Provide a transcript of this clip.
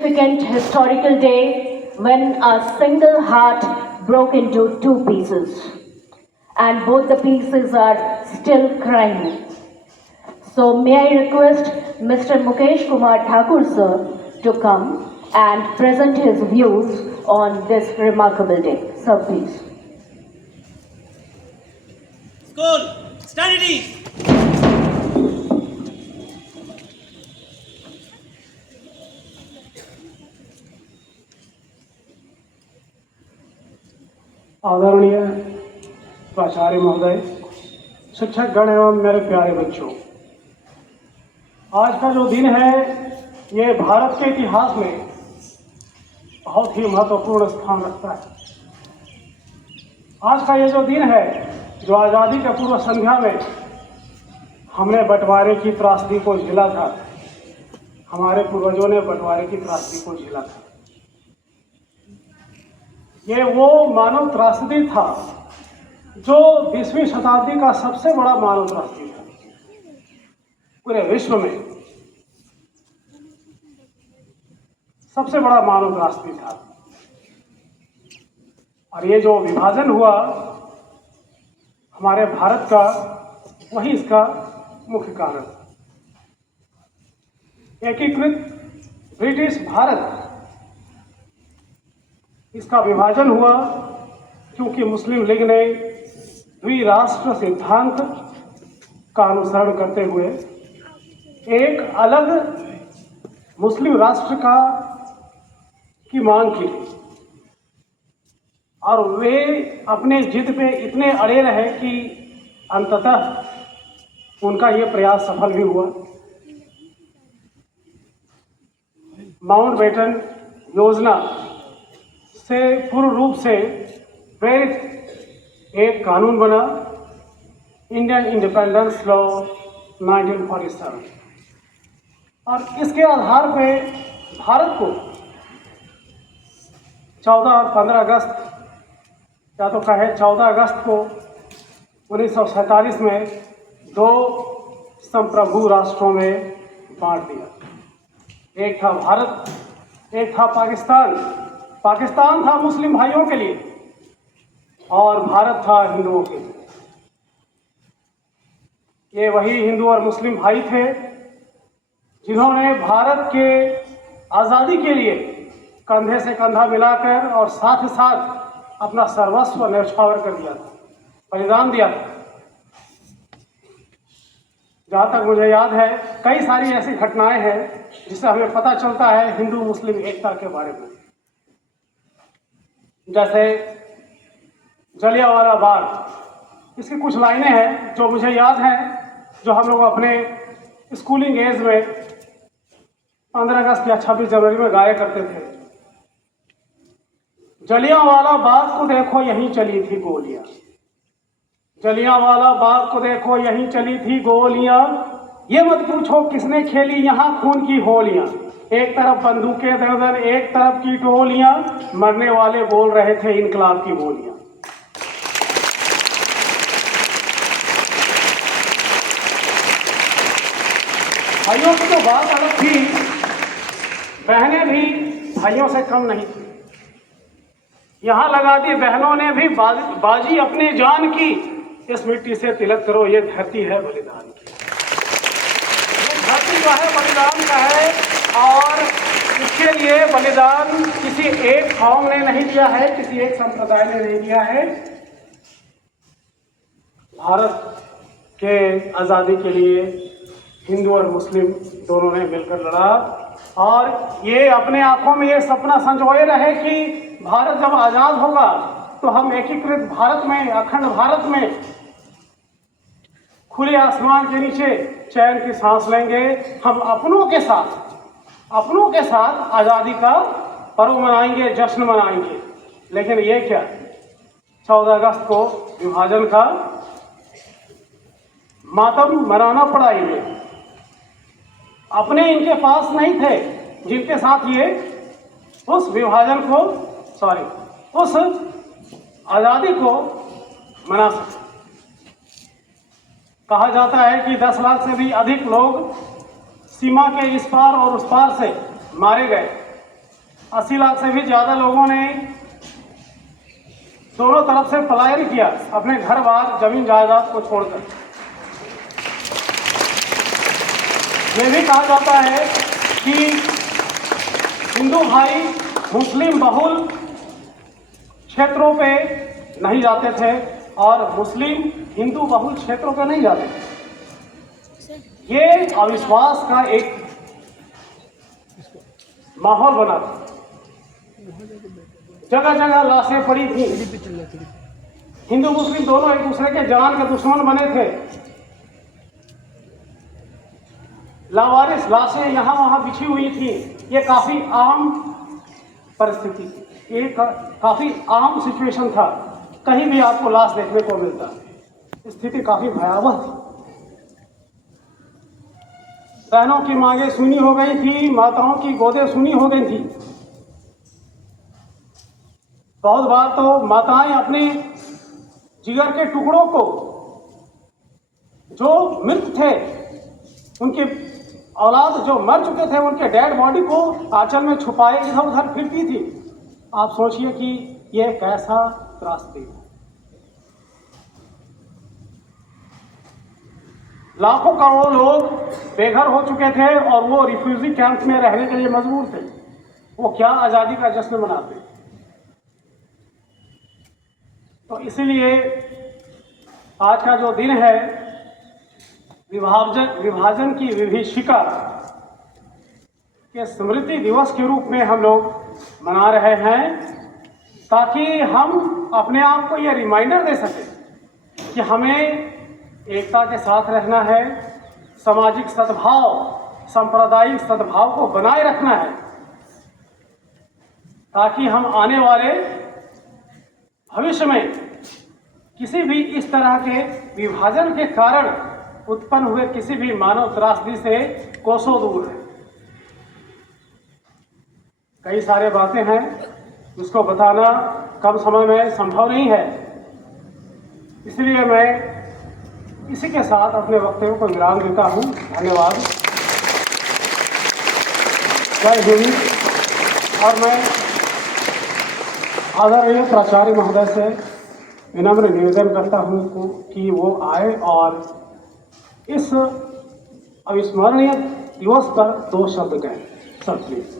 significant historical day when a single heart broke into two pieces, and both the pieces are still crying. So may I request Mr. Mukesh Kumar Thakur sir to come and present his views on this remarkable day. Sir, please. School, stand at ease. आदरणीय प्राचार्य महोदय, शिक्षक गण एवं मेरे प्यारे बच्चों, आज का जो दिन है ये भारत के इतिहास में बहुत ही महत्वपूर्ण स्थान रखता है। आज का ये जो दिन है जो आज़ादी के पूर्व संध्या में हमने बंटवारे की त्रासदी को झेला था, हमारे पूर्वजों ने बंटवारे की त्रासदी को झेला था। ये वो मानव त्रासदी था जो 20वीं शताब्दी का सबसे बड़ा मानव त्रासदी था पूरे विश्व में, सबसे बड़ा मानव त्रासदी था। और ये जो विभाजन हुआ हमारे भारत का, वही इसका मुख्य कारण था। एकीकृत ब्रिटिश भारत, इसका विभाजन हुआ क्योंकि मुस्लिम लीग ने द्विराष्ट्र सिद्धांत का अनुसरण करते हुए एक अलग मुस्लिम राष्ट्र की मांग की और वे अपने जिद पे इतने अड़े रहे कि अंततः उनका ये प्रयास सफल भी हुआ। माउंटबेटन योजना से पूर्ण रूप से प्रेरित एक कानून बना, इंडियन इंडिपेंडेंस लॉ 1947, और इसके आधार पे भारत को 14 और 15 अगस्त, या तो कहे 14 अगस्त को 1947 में दो संप्रभु राष्ट्रों में बांट दिया। एक था भारत, एक था पाकिस्तान। पाकिस्तान था मुस्लिम भाइयों के लिए और भारत था हिंदुओं के लिए। ये वही हिंदू और मुस्लिम भाई थे जिन्होंने भारत के आज़ादी के लिए कंधे से कंधा मिलाकर और साथ ही साथ अपना सर्वस्व न्यौछावर कर दिया था, बलिदान दिया था। जहाँ तक मुझे याद है, कई सारी ऐसी घटनाएं हैं जिससे हमें पता चलता है हिंदू मुस्लिम एकता के बारे में। जैसे जलियांवाला बाग, इसकी कुछ लाइनें हैं जो मुझे याद हैं, जो हम लोग अपने स्कूलिंग एज में 15 अगस्त या 26 जनवरी में गाया करते थे। जलियांवाला बाग को देखो यहीं चली थी गोलियां, जलियांवाला बाग को देखो यहीं चली थी गोलियां, ये मत पूछो किसने खेली यहाँ खून की होलियां। एक तरफ बंदूकें दर्जन, एक तरफ की टोलियां, मरने वाले बोल रहे थे इनकलाब की बोलियां। भाइयों की तो बात अलग थी, बहनें भी भाइयों से कम नहीं थी। यहां लगा दी बहनों ने भी बाजी अपनी जान की, इस मिट्टी से तिलक करो ये धरती है बलिदान की। ये धरती का है, बलिदान का है, और इसके लिए बलिदान किसी एक कौम ने नहीं दिया है, किसी एक संप्रदाय ने नहीं दिया है। भारत के आज़ादी के लिए हिंदू और मुस्लिम दोनों ने मिलकर लड़ा, और ये अपने आंखों में ये सपना संजोए रहे कि भारत जब आज़ाद होगा तो हम एकीकृत भारत में, अखंड भारत में खुले आसमान के नीचे चैन की सांस लेंगे। हम अपनों के साथ आज़ादी का पर्व मनाएंगे, जश्न मनाएंगे। लेकिन ये क्या, 14 अगस्त को विभाजन का मातम मनाना पड़ा। ये अपने इनके पास नहीं थे जिनके साथ ये उस विभाजन को, उस आज़ादी को मना सके। कहा जाता है कि 10 लाख से भी अधिक लोग सीमा के इस पार और उस पार से मारे गए, 80 लाख से भी ज़्यादा लोगों ने दोनों तरफ से पलायन किया, अपने घर बार जमीन जायदाद को छोड़कर। ये भी कहा जाता है कि हिंदू भाई मुस्लिम बहुल क्षेत्रों पे नहीं जाते थे और मुस्लिम हिंदू बहुल क्षेत्रों पे नहीं जाते थे। ये अविश्वास का एक माहौल बना था। जगह जगह लाशें पड़ी थी। हिंदू मुस्लिम दोनों एक दूसरे के जान के दुश्मन बने थे। लावारिस लाशें यहाँ वहाँ बिछी हुई थी। ये काफी आम परिस्थिति थी, ये काफी आम सिचुएशन था। कहीं भी आपको लाश देखने को मिलता, स्थिति काफी भयावह थी। बहनों की मांगें सुनी हो गई थी, माताओं की गोदें सुनी हो गई थी। बहुत बार तो माताएं अपने जिगर के टुकड़ों को, जो मृत थे, उनके औलाद जो मर चुके थे, उनके डेड बॉडी को आंचल में छुपाए इधर उधर फिरती थी। आप सोचिए कि यह कैसा त्रासदी। लाखों करोड़ों लोग बेघर हो चुके थे और वो रिफ्यूजी कैंप में रहने के लिए मजबूर थे। वो क्या आज़ादी का जश्न मनाते। तो इसीलिए आज का जो दिन है, विभाजन की विभीषिका के स्मृति दिवस के रूप में हम लोग मना रहे हैं, ताकि हम अपने आप को ये रिमाइंडर दे सकें कि हमें एकता के साथ रहना है, सामाजिक सद्भाव, सांप्रदायिक सद्भाव को बनाए रखना है, ताकि हम आने वाले भविष्य में किसी भी इस तरह के विभाजन के कारण उत्पन्न हुए किसी भी मानव त्रासदी से कोसों दूर है। कई सारे बातें हैं, जिसको बताना कम समय में संभव नहीं है। इसलिए मैं इसी के साथ अपने वक्तव्य को विराम देता हूँ। धन्यवाद। जय हिंद। और मैं आदरणीय प्राचार्य महोदय से विनम्र निवेदन करता हूँ कि वो आए और इस अविस्मरणीय दिवस पर 2 शब्द कहें। सब प्लीज।